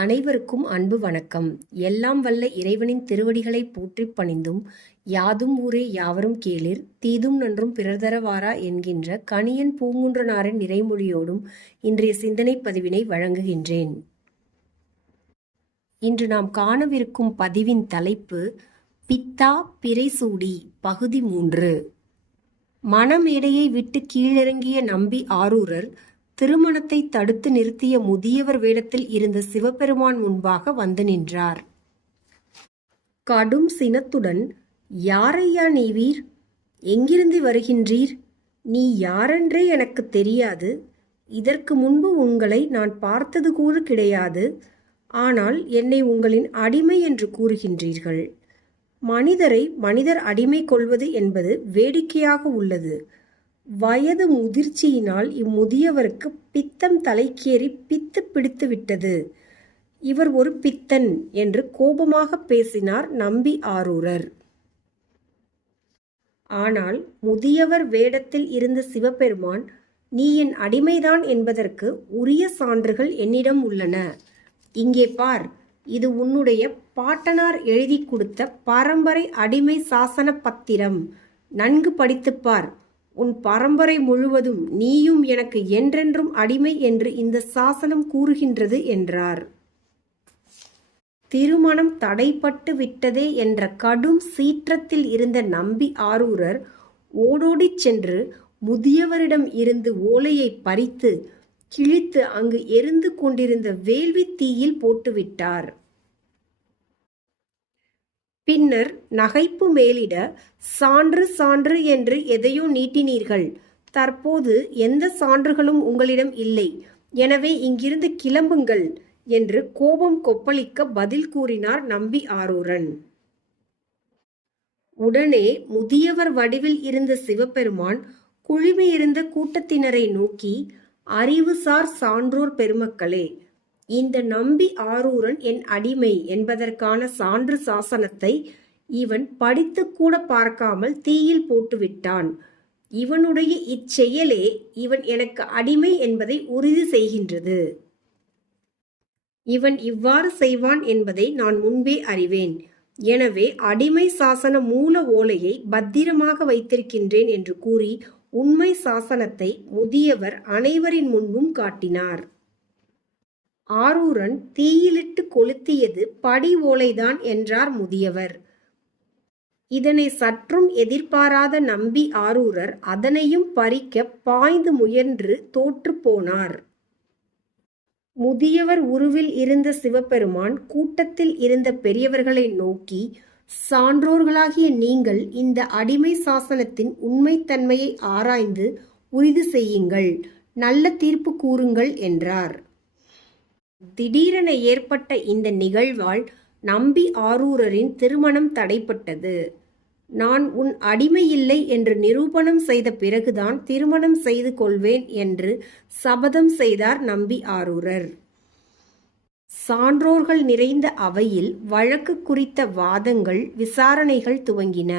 அனைவருக்கும் அன்பு வணக்கம். எல்லாம் வல்ல இறைவனின் திருவடிகளை போற்றிப் பணிந்தும், யாதும் ஊரே யாவரும் கேளிர், தீதும் நன்றும் பிறர்தரவாரா என்கின்ற கணியன் பூங்குன்றனாரின் நிறைமொழியோடும் இன்றைய சிந்தனை பதிவினை வழங்குகின்றேன். இன்று நாம் காணவிருக்கும் பதிவின் தலைப்பு பித்தா பிறைசூடி பகுதி 3. மணமேடையை விட்டு கீழிறங்கிய நம்பி ஆரூரர் திருமணத்தை தடுத்து நிறுத்திய முதியவர் வேடத்தில் இருந்த சிவபெருமான் முன்பாக வந்து நின்றார். கடும் சினத்துடன், யாரையா நீவீர்? எங்கிருந்து வருகின்றீர்? நீ யாரென்றே எனக்கு தெரியாது. இதற்கு முன்பு உங்களை நான் பார்த்தது கூட கிடையாது. ஆனால் என்னை உங்களின் அடிமை என்று கூறுகின்றீர்கள். மனிதரை மனிதர் அடிமை கொள்வது என்பது வேடிக்கையாக உள்ளது. வயது முதிர்ச்சியினால் இம்முதியவருக்கு பித்தம் தலைக்கேறி பித்து பிடித்து விட்டது. இவர் ஒரு பித்தன் என்று கோபமாக பேசினார் நம்பி ஆரூரர். ஆனால் முதியவர் வேடத்தில் இருந்த சிவபெருமான், நீ என் அடிமைதான் என்பதற்கு உரிய சான்றுகள் என்னிடம் உள்ளன. இங்கே பார், இது உன்னுடைய பாட்டனார் எழுதி கொடுத்த பரம்பரை அடிமை சாசன பத்திரம். நன்கு படித்துப்பார். உன் பரம்பரை முழுவதும் நீயும் எனக்கு என்றென்றும் அடிமை என்று இந்த சாசனம் கூறுகின்றது என்றார். திருமணம் தடைப்பட்டு விட்டதே என்ற கடும் சீற்றத்தில் இருந்த நம்பி ஆரூரர் ஓடோடிச் சென்று முதியவரிடம் இருந்து ஓலையை பறித்து கிழித்து அங்கு எரிந்து கொண்டிருந்த வேள்வி தீயில் போட்டுவிட்டார். பின்னர் நகைப்பு மேலிட, சான்று சான்று என்று எதையோ நீட்டினீர்கள். தற்போது எந்த சான்றுகளும் உங்களிடம் இல்லை. எனவே இங்கிருந்து கிளம்புங்கள் என்று கோபம் கொப்பளிக்க பதில் கூறினார் நம்பி ஆரூரன். உடனே முதியவர் வடிவில் இருந்த சிவபெருமான் குழுமியிருந்த கூட்டத்தினரை நோக்கி, அறிவுசார் சான்றோர் பெருமக்களே, இந்த நம்பி ஆரூரன் என் அடிமை என்பதற்கான சான்று சாசனத்தை இவன் படித்து கூட பார்க்காமல் தீயில் போட்டுவிட்டான். இவனுடைய இச்செயலே இவன் எனக்கு அடிமை என்பதை உறுதி செய்கின்றது. இவன் இவ்வாறு செய்வான் என்பதை நான் முன்பே அறிவேன். எனவே அடிமை சாசன மூல ஓலையை பத்திரமாக வைத்திருக்கின்றேன் என்று கூறி உண்மை சாசனத்தை முதியவர் அனைவரின் முன்பும் காட்டினார். ஆரூரன் தீயிலிட்டு கொளுத்தியது படி ஓலைதான் என்றார் முதியவர். இதனை சற்றும் எதிர்பாராத நம்பி ஆரூரர் அதனையும் பறிக்க பாய்ந்து முயன்று தோற்று போனார். முதியவர் உருவில் இருந்த சிவபெருமான் கூட்டத்தில் இருந்த பெரியவர்களை நோக்கி, சான்றோர்களாகிய நீங்கள் இந்த அடிமை சாசனத்தின் உண்மைத்தன்மையை ஆராய்ந்து உறுதி செய்யுங்கள், நல்ல தீர்ப்பு கூறுங்கள் என்றார். திடீரென ஏற்பட்ட இந்த நிகழ்வால் நம்பி ஆரூரரின் திருமணம் தடைப்பட்டது. நான் உன் அடிமையில்லை என்று நிரூபணம் செய்த பிறகுதான் திருமணம் செய்து கொள்வேன் என்று சபதம் செய்தார் நம்பி ஆரூரர். சான்றோர்கள் நிறைந்த அவையில் வழக்கு குறித்த வாதங்கள், விசாரணைகள் துவங்கின.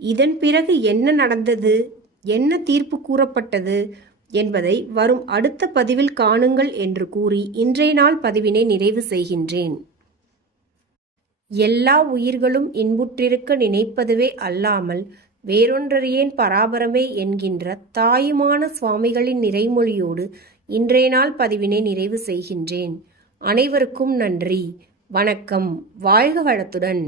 இதன் பிறகு என்ன நடந்தது, என்ன தீர்ப்பு கூறப்பட்டது என்பதை வரும் அடுத்த பதிவில் காணுங்கள் என்று கூறி இன்றைய நாள் பதிவினை நிறைவு செய்கின்றேன். எல்லா உயிர்களும் இன்புற்றிருக்க நினைப்பதுவே அல்லாமல் வேறொன்றறியேன் பராபரமே என்கின்ற தாயுமான சுவாமிகளின் நிறைமொழியோடு இன்றைய நாள் பதிவினை நிறைவு செய்கின்றேன். அனைவருக்கும் நன்றி. வணக்கம். வாழ்க வளத்துடன்.